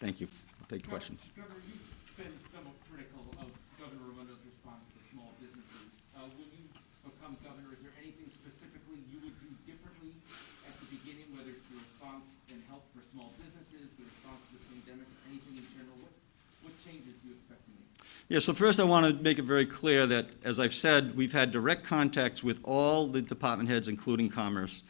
Thank you. I'll take questions. Governor, you've been somewhat critical of Governor Raimondo's response to small businesses. When you become governor, is there anything specifically you would do differently at the beginning, whether it's the response and help for small businesses, the response to the pandemic, anything in general? What changes do you expect to make? Yeah, so first I want to make it very clear that, as I've said, we've had direct contacts with all the department heads, including Commerce.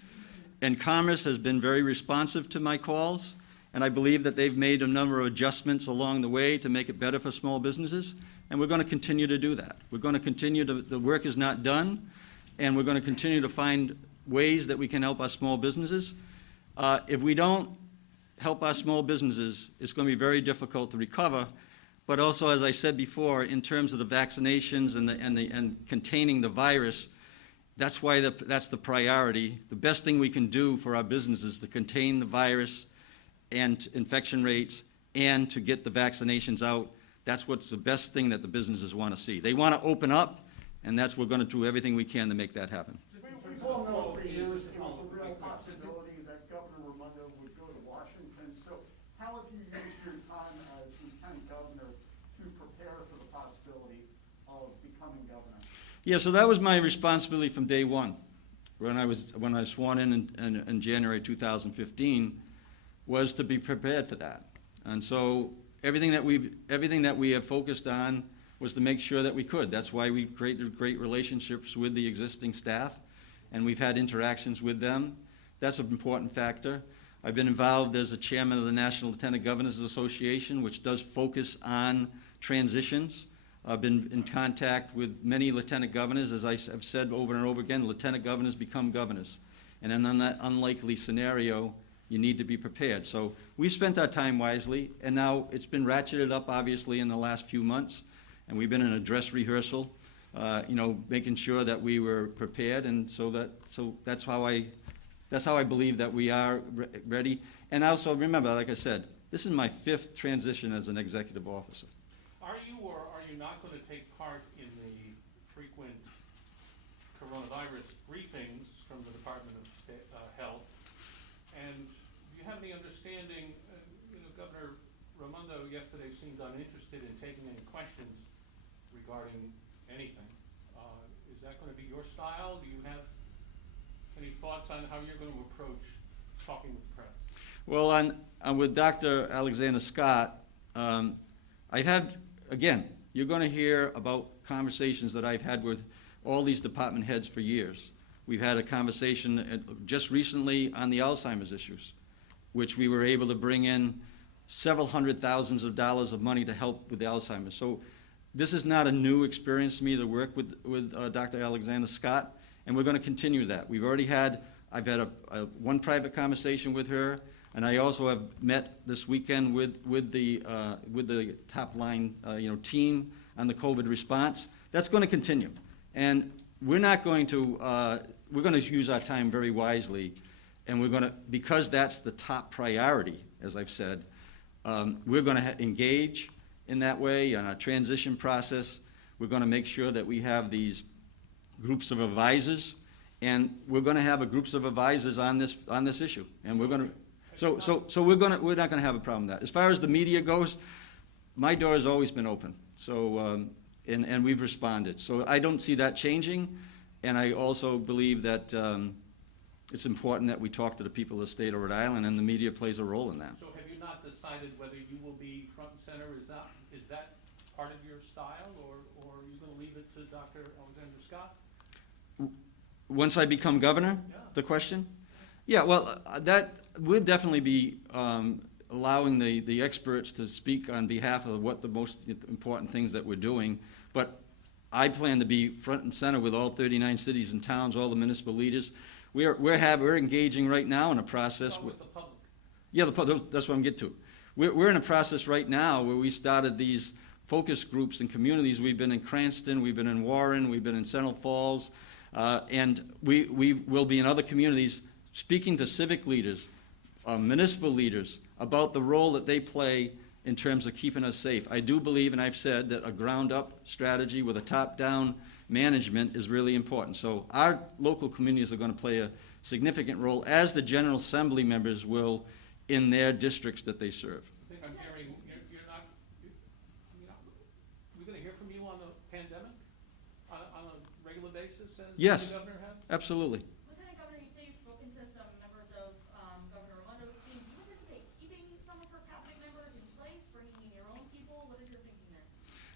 And Commerce has been very responsive to my calls. And I believe that they've made a number of adjustments along the way to make it better for small businesses, and we're going to continue to do that. We're going to continue to, the work is not done, and we're going to continue to find ways that we can help our small businesses. If we don't help our small businesses, it's going to be very difficult to recover. But also, as I said before, in terms of the vaccinations and containing the virus, that's why that's the priority. The best thing we can do for our businesses is to contain the virus and infection rates, and to get the vaccinations out. That's what's the best thing that the businesses want to see. They want to open up, and that's we're going to do everything we can to make that happen. We've all known for years it was a real possibility that Governor Raimondo would go to Washington. So how have you used your time as Lieutenant Governor to prepare for the possibility of becoming governor? Yeah, so that was my responsibility from day one. When I was sworn in January 2015, was to be prepared for that. And so everything that we have focused on was to make sure that we could. That's why we created great relationships with the existing staff, and we've had interactions with them. That's an important factor. I've been involved as a chairman of the National Lieutenant Governors Association, which does focus on transitions. I've been in contact with many lieutenant governors. As I have said over and over again, lieutenant governors become governors. And in that unlikely scenario, you need to be prepared. So we spent our time wisely, and now it's been ratcheted up, obviously, in the last few months, and we've been in a dress rehearsal, making sure that we were prepared, and so that's how I believe that we are ready. And also remember, like I said, this is my 5th transition as an executive officer. Are you or are you not going to take part in the frequent coronavirus briefings from the Department of Health? And do you have any understanding, Governor Raimondo yesterday seemed uninterested in taking any questions regarding anything. Is that going to be your style? Do you have any thoughts on how you're going to approach talking with the press? Well, with Dr. Alexander Scott, I've had, again, you're going to hear about conversations that I've had with all these department heads for years. We've had a conversation just recently on the Alzheimer's issues, which we were able to bring in several hundred thousands of dollars of money to help with the Alzheimer's. So this is not a new experience to me to work with Dr. Alexander Scott, and we're going to continue that. I've had one private conversation with her, and I also have met this weekend with the top line team on the COVID response. That's going to continue, and we're not going to. We're going to use our time very wisely, and we're going to, because that's the top priority, as I've said, we're going to engage in that way in our transition process. We're going to make sure that we have these groups of advisors, and we're going to have a groups of advisors on this issue, and we're going to. So we're not going to have a problem with that. As far as the media goes, my door has always been open. So and we've responded. So I don't see that changing. And I also believe that it's important that we talk to the people of the state of Rhode Island, and the media plays a role in that. So have you not decided whether you will be front and center? Is that part of your style, or are you going to leave it to Dr. Alexander Scott? Once I become governor, Yeah. The question? Yeah, well, that would definitely be allowing the experts to speak on behalf of what the most important things that we're doing. But I plan to be front and center with all 39 cities and towns, all the municipal leaders. We're engaging right now in a process with the public. Yeah, that's what I'm getting to. We're in a process right now where we started these focus groups in communities. We've been in Cranston, we've been in Warren, we've been in Seminole Falls, and we will be in other communities speaking to civic leaders, municipal leaders, about the role that they play in terms of keeping us safe. I do believe, and I've said, that a ground-up strategy with a top-down management is really important. So our local communities are going to play a significant role, as the General Assembly members will in their districts that they serve. I think I'm hearing we gonna hear from you on the pandemic on a regular basis as Yes. the governor has? Absolutely. Lieutenant Governor, you say you've spoken to some members of Governor Raimondo's team. Do you anticipate keeping some of her cabinet members in place, bringing in your own people? What is your thinking there?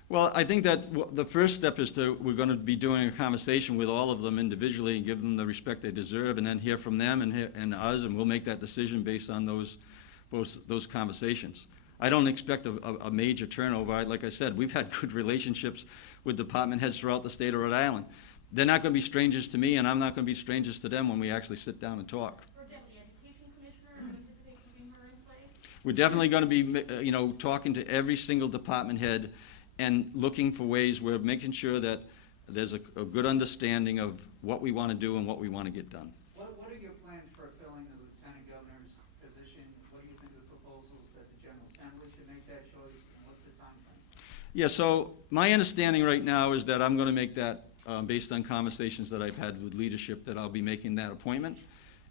Well, I think that the first step is we're going to be doing a conversation with all of them individually and give them the respect they deserve, and then hear from them and us, and we'll make that decision based on those conversations. I don't expect a major turnover. Like I said, we've had good relationships with department heads throughout the state of Rhode Island. They're not going to be strangers to me, and I'm not going to be strangers to them when we actually sit down and talk. For example, the education commissioner, do you anticipate keeping her in place? We're definitely going to be, talking to every single department head and looking for ways where making sure that there's a good understanding of what we want to do and what we want to get done. What are your plans for filling the lieutenant governor's position? What do you think of the proposals that the General Assembly should make that choice, and what's the timeframe? Yeah, so my understanding right now is that I'm going to make that, based on conversations that I've had with leadership, that I'll be making that appointment.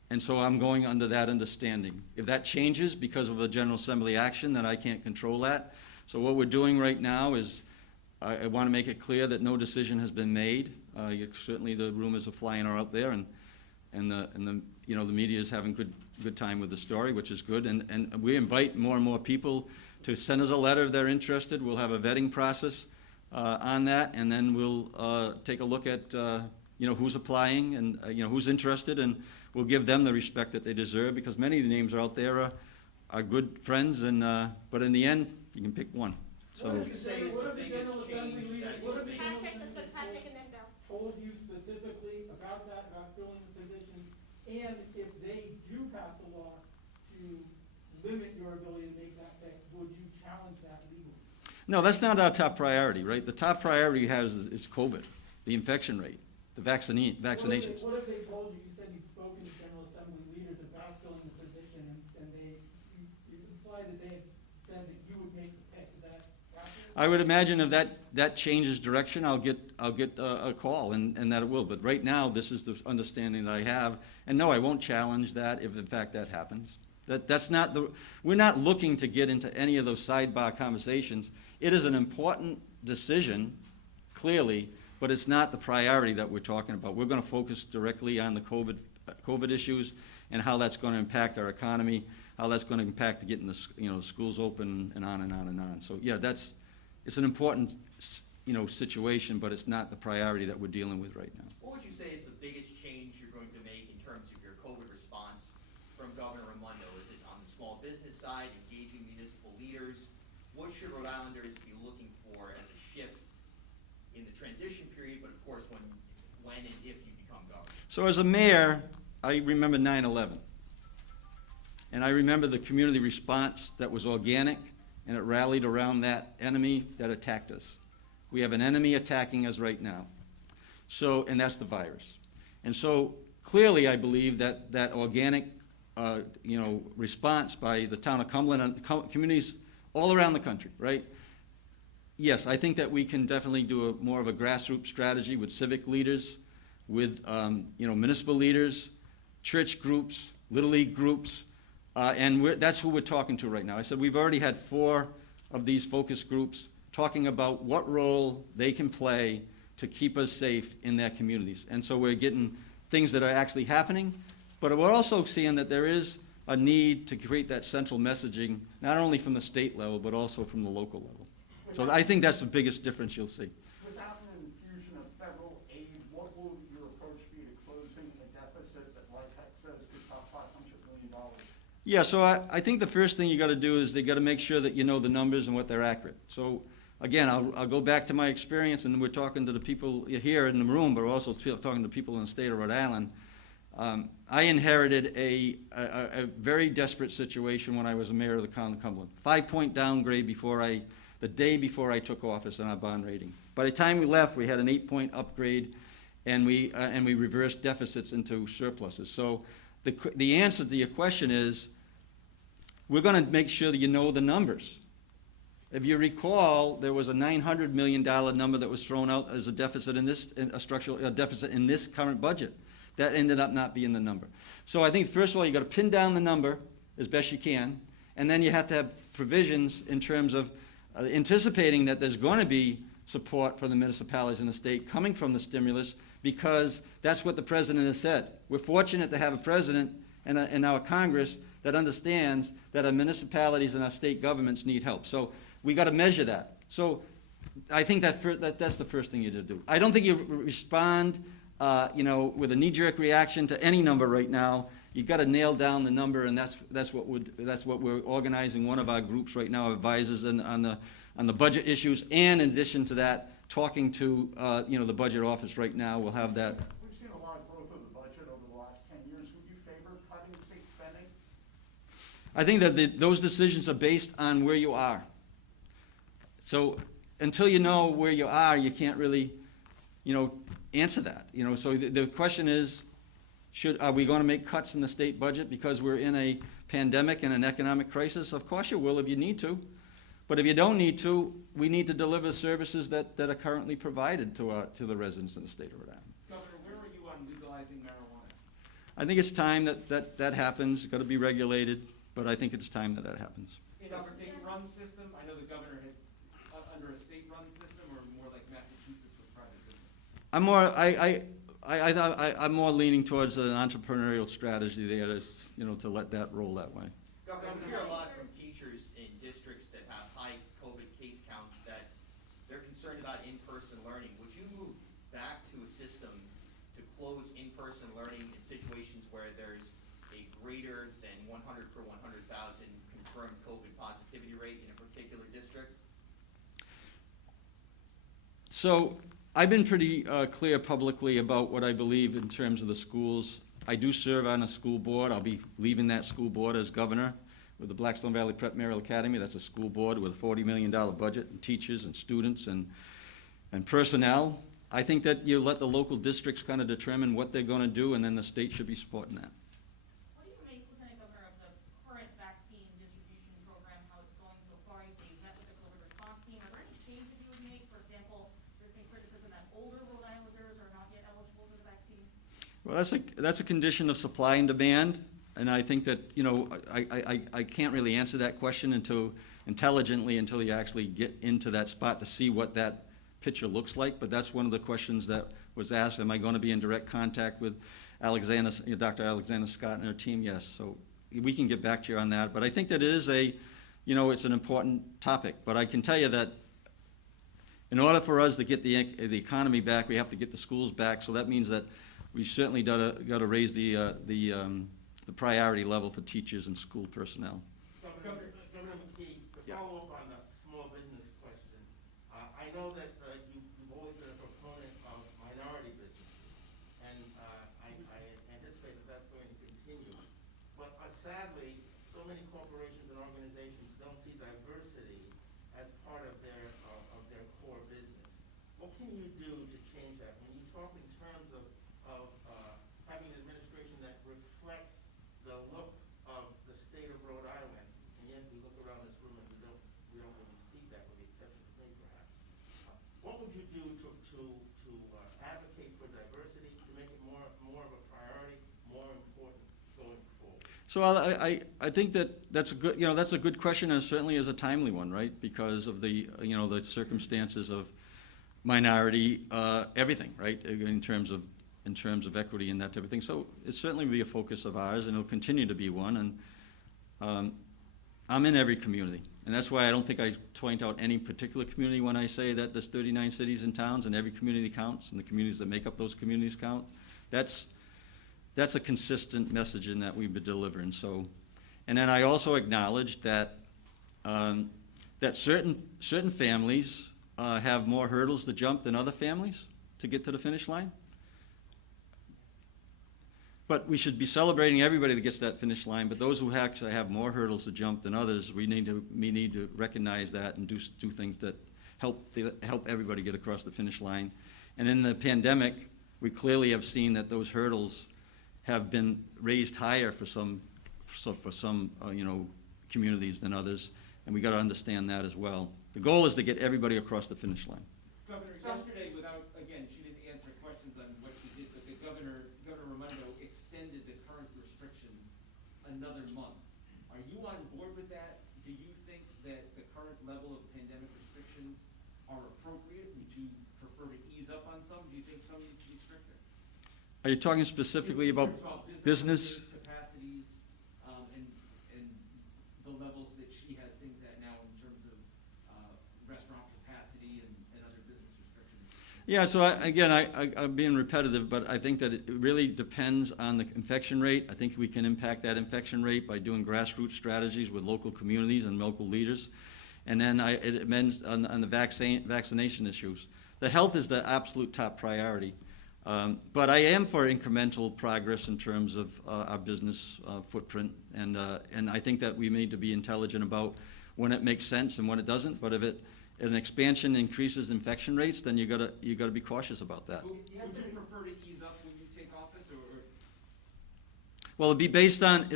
And so I'm going under that understanding. If that changes because of a General Assembly action, then I can't control that. So what we're doing right now is I want to make it clear that no decision has been made. Certainly the rumors are flying out there, and the media is having good time with the story, which is good. And we invite more and more people to send us a letter if they're interested. We'll have a vetting process on that, and then we'll take a look at who's applying and who's interested, and we'll give them the respect that they deserve, because many of the names out there are good friends, and but in the end, you can pick one. So. What would you say is the biggest change that you would make? Patrick and then Bill. Told you specifically about that, about filling the position, and if they do pass a law to limit your ability to make that pick, would you challenge that legally? No, that's not our top priority, right? The top priority is COVID, the infection rate, the vaccinations. What if they told you, you said you've spoken to General Assembly leaders about filling the position, and you implied that they have said that you would make the pick, is that accurate? I would imagine if that changes direction, I'll get a call, and that it will. But right now, this is the understanding that I have, and no, I won't challenge that if in fact that happens. We're not looking to get into any of those sidebar conversations. It is an important decision, clearly, but it's not the priority that we're talking about. We're going to focus directly on the COVID issues and how that's going to impact our economy, how that's going to impact getting the schools open, and on and on and on. So yeah, it's an important situation, but it's not the priority that we're dealing with right now. What would you say is the biggest change you're going to make in terms of your COVID response from Governor Raimondo? Is it on the small business side, engaging municipal leaders? What should Rhode Islanders be looking for as a shift in the transition period, but of course when and if you become governor? So as a mayor, I remember 9/11. And I remember the community response that was organic, and it rallied around that enemy that attacked us. We have an enemy attacking us right now. And that's the virus. And so clearly I believe that organic response by the town of Cumberland and communities all around the country, right? Yes, I think that we can definitely do more of a grassroots strategy with civic leaders, with municipal leaders, church groups, Little League groups, and that's who we're talking to right now. I said we've already had 4 of these focus groups talking about what role they can play to keep us safe in their communities. And so we're getting things that are actually happening, but we're also seeing that there is a need to create that central messaging, not only from the state level, but also from the local level. So I think that's the biggest difference you'll see. Without an infusion of federal aid, what will your approach be to closing a deficit that LIHTC says could top $500 million? Yeah, so I think the first thing you got to do is they got to make sure that you know the numbers and what they're accurate. So again, I'll go back to my experience, and we're talking to the people here in the room, but also talking to people in the state of Rhode Island. I inherited a very desperate situation when I was a mayor of the county of Cumberland. 5-point downgrade the day before I took office on our bond rating. By the time we left, we had an 8-point upgrade, and we reversed deficits into surpluses. So the answer to your question is, we're going to make sure that you know the numbers. If you recall, there was a $900 million number that was thrown out as a deficit a structural deficit in this current budget. That ended up not being the number. So I think, first of all, you've got to pin down the number as best you can, and then you have to have provisions in terms of anticipating that there's going to be support for the municipalities in the state coming from the stimulus, because that's what the president has said. We're fortunate to have a president and our Congress that understands that our municipalities and our state governments need help. So we got to measure that. So I think that's the first thing you do. I don't think you respond, with a knee-jerk reaction to any number right now. You got to nail down the number, and that's what we're organizing. One of our groups right now advises on the budget issues, and in addition to that, talking to the budget office right now. We'll have that. We've seen a lot of growth of the budget over the last 10 years. Would you favor cutting state spending? I think that those decisions are based on where you are. So until you know where you are, you can't really, answer that. So the question is, are we going to make cuts in the state budget because we're in a pandemic and an economic crisis? Of course you will if you need to. But if you don't need to, we need to deliver services that are currently provided to the residents in the state of Rhode Island. Governor, where are you on legalizing marijuana? I think it's time that happens. It's got to be regulated, but I think it's time that happens. In a state-run system, I know the governor had, under a state-run system, or more like Massachusetts with private business? I'm more leaning towards an entrepreneurial strategy there, to let that roll that way. Governor, we hear a lot from teachers in districts that have high COVID case counts that they're concerned about in-person learning. Would you move back to a system to close in-person learning in situations where there's a greater than 100 per 100,000 confirmed COVID positivity rate in a particular district? So I've been pretty clear publicly about what I believe in terms of the schools. I do serve on a school board. I'll be leaving that school board as governor with the Blackstone Valley Prep Memorial Academy. That's a school board with a $40 million budget, and teachers and students and personnel. I think that you let the local districts kind of determine what they're going to do, and then the state should be supporting that. What do you make, Lieutenant Governor, of the current vaccine distribution program, how it's going so far? You say you met with the COVID response team. Are there any changes you would make? For example, there's been criticism that older Rhode Islanders are not yet eligible for the vaccine. Well, that's a condition of supply and demand, and I think that, I can't really answer that question intelligently until you actually get into that spot to see what that picture looks like. But that's one of the questions that was asked. Am I going to be in direct contact with Dr. Alexander Scott and her team? Yes. So we can get back to you on that. But I think that it is it's an important topic. But I can tell you that in order for us to get the economy back, we have to get the schools back. So that means that we certainly got to raise the priority level for teachers and school personnel. Governor McKee, to Yeah. follow up on the small business question, I know that you've always been a proponent of minority businesses, and I anticipate that that's going to continue. But sadly, so many corporations and organizations don't see diversity as part of their core business. What can you do to change that? When you talk in terms of having an administration that reflects the look of the state of Rhode Island, and yet we look around this room and we don't really see that, with the exception of me, perhaps. What would you do to advocate for diversity, to make it more of a priority, more important going forward? So I think that's a good question, and certainly is a timely one, right? Because of the the circumstances of minority everything, right? In terms of equity and that type of thing. So it certainly will be a focus of ours, and it'll continue to be one. And I'm in every community, and that's why I don't think I point out any particular community when I say that there's 39 cities and towns, and every community counts, and the communities that make up those communities count. That's a consistent message in that we've been delivering. So, and then I also acknowledge that that certain families have more hurdles to jump than other families to get to the finish line. But we should be celebrating everybody that gets to that finish line. But those who actually have more hurdles to jump than others, we need to recognize that and do things that help everybody get across the finish line. And in the pandemic, we clearly have seen that those hurdles have been raised higher for some communities than others, and we got to understand that as well. The goal is to get everybody across the finish line. Governor, yesterday, again, she didn't answer questions on what she did, but Governor Raimondo extended the current restrictions another month. Are you on board with that? Do you think that the current level of pandemic restrictions are appropriate? We some need to be stricter. Are you talking specifically about business? Capacities, and the levels that she has things at now in terms of restaurant capacity and other business restrictions? Yeah, so I'm being repetitive, but I think that it really depends on the infection rate. I think we can impact that infection rate by doing grassroots strategies with local communities and local leaders. And then it depends on the vaccination issues. The health is the absolute top priority. But I am for incremental progress in terms of our business footprint. And I think that we need to be intelligent about when it makes sense and when it doesn't. But if an expansion increases infection rates, then you gotta be cautious about that. Would you prefer to ease up when you take office, or? Well, it'll be based on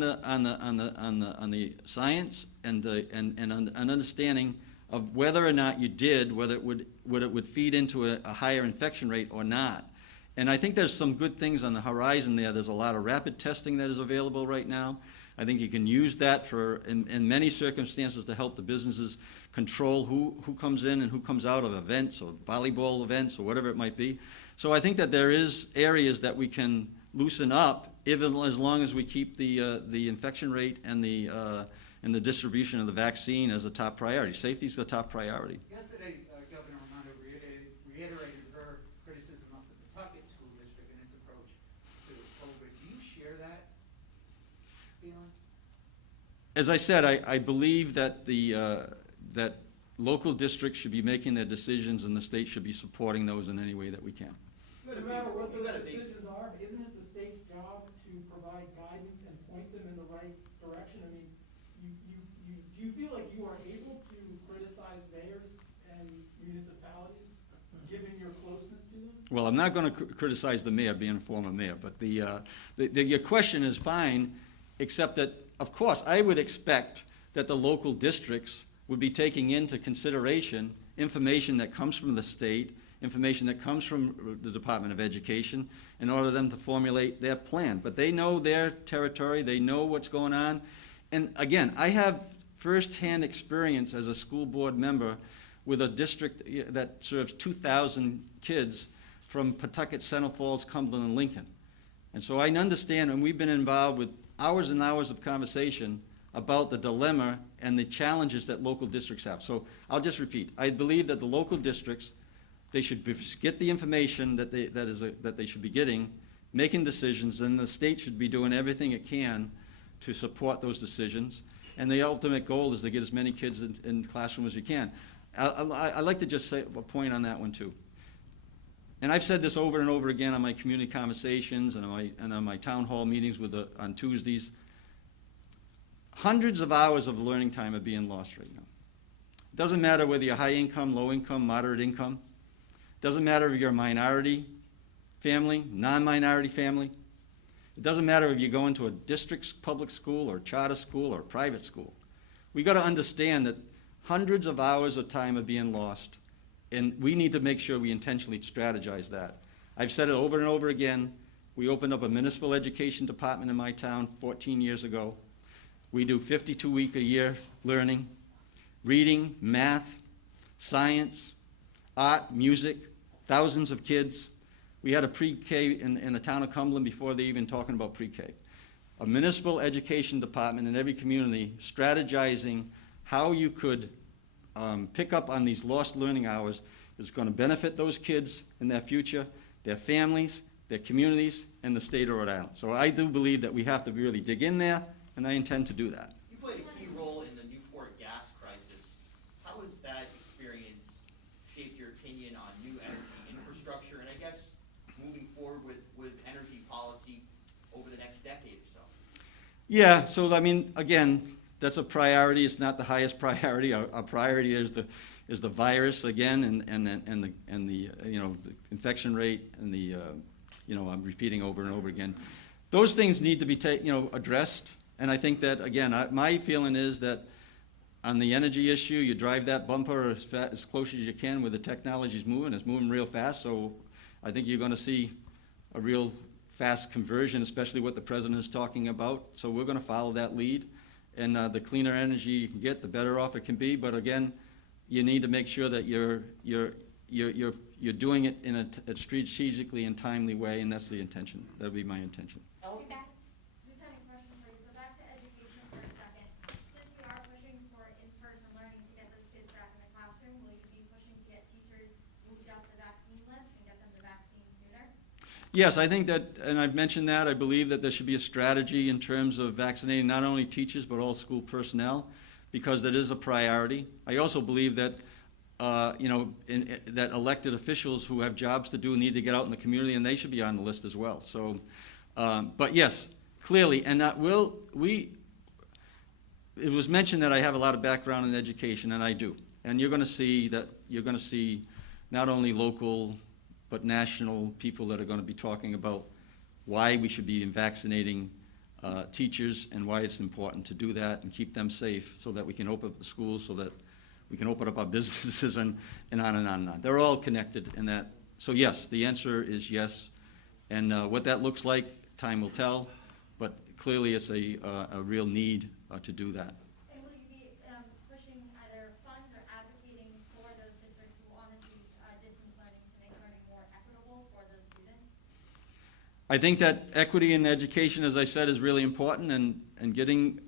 the science and an understanding of whether or not you did, whether it would feed into a higher infection rate or not. And I think there's some good things on the horizon there. There's a lot of rapid testing that is available right now. I think you can use that in many circumstances to help the businesses control who comes in and who comes out of events or volleyball events or whatever it might be. So I think that there is areas that we can loosen up, even as long as we keep the infection rate and the distribution of the vaccine as a top priority. Safety is the top priority. Yesterday, Governor Raimondo reiterated her criticism of the Pawtucket School District and its approach to COVID. Do you share that feeling? As I said, I believe that that local districts should be making their decisions and the state should be supporting those in any way that we can. No matter what those decisions are, isn't it the state's job to provide guidance and point them in the right direction? I mean, do you feel like you are able to criticize mayors and municipalities, given your closeness to them? Well, I'm not going to criticize the mayor, being a former mayor, but your question is fine, except that, of course, I would expect that the local districts would be taking into consideration information that comes from the state, information that comes from the Department of Education, in order for them to formulate their plan. But they know their territory, they know what's going on. And again, I have firsthand experience as a school board member with a district that serves 2,000 kids from Pawtucket, Central Falls, Cumberland, and Lincoln. And so I understand, and we've been involved with hours and hours of conversation about the dilemma and the challenges that local districts have. So I'll just repeat. I believe that the local districts, they should get the information that they should be getting, making decisions, and the state should be doing everything it can to support those decisions. And the ultimate goal is to get as many kids in the classroom as you can. I'd like to just say a point on that one too. And I've said this over and over again on my community conversations and on my town hall meetings on Tuesdays. Hundreds of hours of learning time are being lost right now. It doesn't matter whether you're high income, low income, moderate income. It doesn't matter if you're a minority family, non-minority family. It doesn't matter if you go into a district public school or charter school or private school. We got to understand that hundreds of hours of time are being lost, and we need to make sure we intentionally strategize that. I've said it over and over again. We opened up a municipal education department in my town 14 years ago. We do 52-week-a-year learning, reading, math, science, art, music, thousands of kids. We had a pre-K in the town of Cumberland before they even talking about pre-K. A municipal education department in every community strategizing how you could pick up on these lost learning hours is going to benefit those kids in their future, their families, their communities, and the state of Rhode Island. So I do believe that we have to really dig in there, and I intend to do that. You played a key role in the Newport gas crisis. How has that experience shaped your opinion on new energy infrastructure, and I guess moving forward with energy policy over the next decade or so? Yeah, so I mean, again, that's a priority. It's not the highest priority. Our priority is the virus again, and the the infection rate and the I'm repeating over and over again. Those things need to be addressed. And I think that, again, my feeling is that on the energy issue, you drive that bumper as close as you can where the technology's moving. It's moving real fast, so I think you're going to see a real fast conversion, especially what the president is talking about. So we're going to follow that lead. And the cleaner energy you can get, the better off it can be. But again, you need to make sure that you're you're doing it in a strategically and timely way, and that's the intention. That would be my intention. Lieutenant, question for you. So back to education for a second. Since we are pushing for in-person learning to get those kids back in the classroom, will you be pushing to get teachers moved up the vaccine list and get them the vaccine sooner? Yes, I think that, and I've mentioned that, I believe that there should be a strategy in terms of vaccinating not only teachers but all school personnel, because that is a priority. I also believe that, that elected officials who have jobs to do need to get out in the community, and they should be on the list as well. So, but yes, clearly, and it was mentioned that I have a lot of background in education, and I do. And you're going to see not only local but national people that are going to be talking about why we should be vaccinating teachers and why it's important to do that and keep them safe so that we can open up the schools, so that we can open up our businesses and on and on and on. They're all connected in that. So yes, the answer is yes. And what that looks like, time will tell, but clearly it's a real need to do that. And will you be pushing either funds or advocating for those districts who want to use distance learning to make learning more equitable for those students? I think that equity in education, as I said, is really important, and getting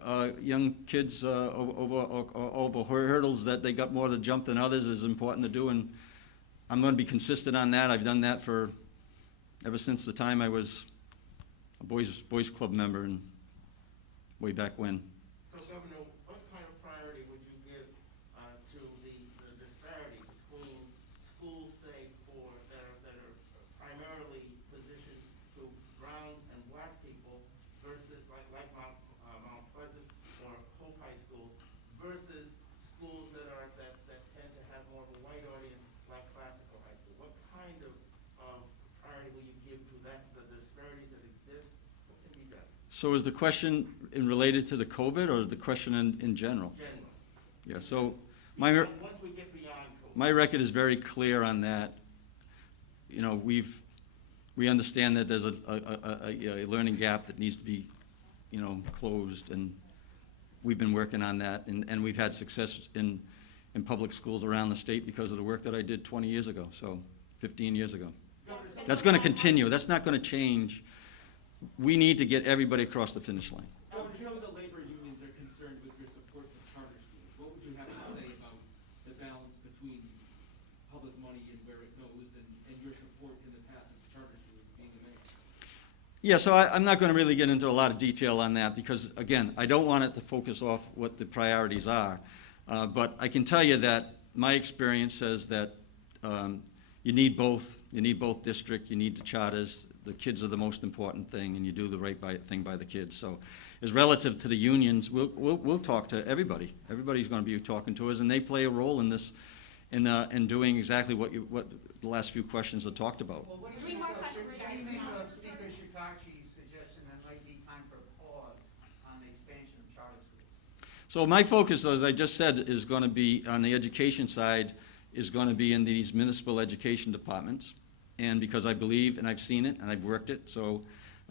young kids over hurdles that they got more to jump than others is important to do, and I'm going to be consistent on that. I've done that ever since the time I was a boys club member and way back when. So, Governor, what kind of priority would you give to the disparity between schools, say, that are primarily positioned to brown and black people versus like Mount Pleasant or Hope High School versus schools that tend to have more of a white audience like Classical High School? What kind of priority will you give to the disparities that exist? What can be done? So is the question related to the COVID, or is the question in general? General. Yeah, so Once we get beyond COVID. my record is very clear on that. You know, we understand that there's a learning gap that needs to be, closed, and we've been working on that, and we've had success in public schools around the state because of the work that I did 20 years ago, so 15 years ago. That's going to continue. That's not going to change. We need to get everybody across the finish line. Some of the labor unions are concerned with your support for charter schools. What would you have to say about the balance between public money and where it goes and your support in the path of charter schools being the mayor? Yeah, so I'm not going to really get into a lot of detail on that because, again, I don't want it to focus off what the priorities are. But I can tell you that my experience says that you need both. You need both district, you need the charters. The kids are the most important thing, and you do the right thing by the kids. So as relative to the unions, we'll talk to everybody. Everybody's going to be talking to us, and they play a role in this, in doing exactly what the last few questions have talked about. Well, what do you think of Speaker Shikachi's suggestion that might be time for a pause on the expansion of charter schools? So my focus, as I just said, is going to be on the education side, is going to be in these municipal education departments. And because I believe, and I've seen it, and I've worked it, so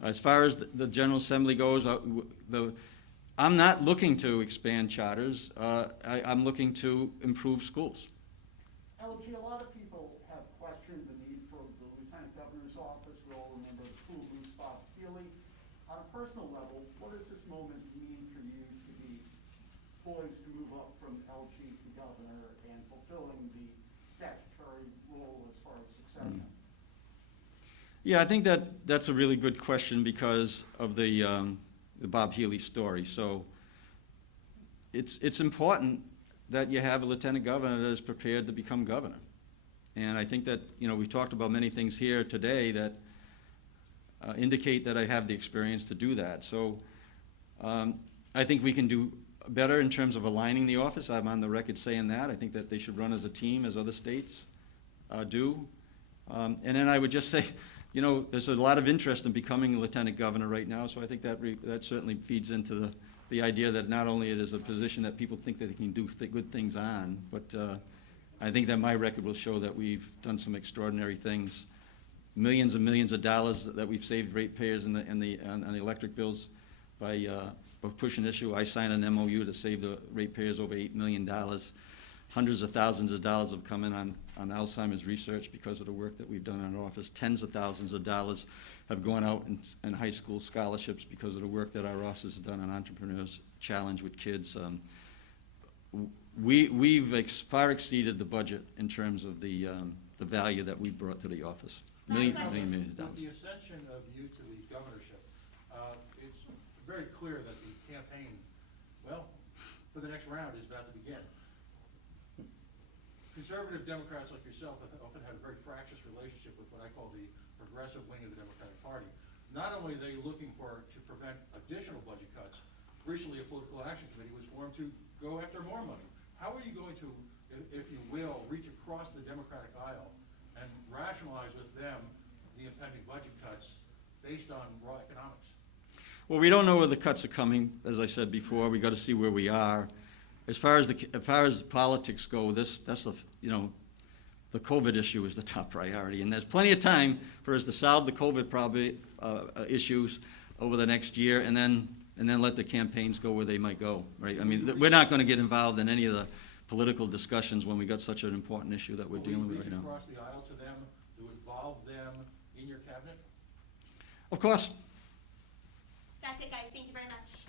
as far as the General Assembly goes, I'm not looking to expand charters. I'm looking to improve schools. LG, a lot of people have questioned the need for the Lieutenant Governor's office. We all remember the cool loose Bob Healy. On a personal level, what does this moment mean for you to be poised to move up from LG to Governor and fulfilling the statutory role as far as succession? Yeah, I think that's a really good question because of the Bob Healy story. So it's important that you have a lieutenant governor that is prepared to become governor. And I think that, we've talked about many things here today that indicate that I have the experience to do that. So I think we can do better in terms of aligning the office. I'm on the record saying that. I think that they should run as a team, as other states do. And then I would just say, there's a lot of interest in becoming a lieutenant governor right now, so I think that certainly feeds into the idea that not only it is a position that people think that they can do good things on, but I think that my record will show that we've done some extraordinary things. Millions and millions of dollars that we've saved ratepayers on the electric bills by pushing issue. I signed an MOU to save the ratepayers over $8 million. Hundreds of thousands of dollars have come in on Alzheimer's research because of the work that we've done in our office. Tens of thousands of dollars have gone out in high school scholarships because of the work that our office has done on Entrepreneurs Challenge with kids. We've far exceeded the budget in terms of the value that we brought to the office. Millions of dollars. With the ascension of you to the governorship, it's very clear that the campaign, well, for the next round is about to begin. Conservative Democrats like yourself have often had a very fractious relationship with what I call the progressive wing of the Democratic Party. Not only are they looking to prevent additional budget cuts, recently a political action committee was formed to go after more money. How are you going to, if you will, reach across the Democratic aisle and rationalize with them the impending budget cuts based on raw economics? Well, we don't know where the cuts are coming. As I said before, we got to see where we are. As far as the politics go, that's the COVID issue is the top priority, and there's plenty of time for us to solve the COVID issues over the next year, and then let the campaigns go where they might go. Right? I mean, we're not going to get involved in any of the political discussions when we got such an important issue that we're dealing with right now. Will you reach across the aisle to them to involve them in your cabinet? Of course. That's it, guys. Thank you very much.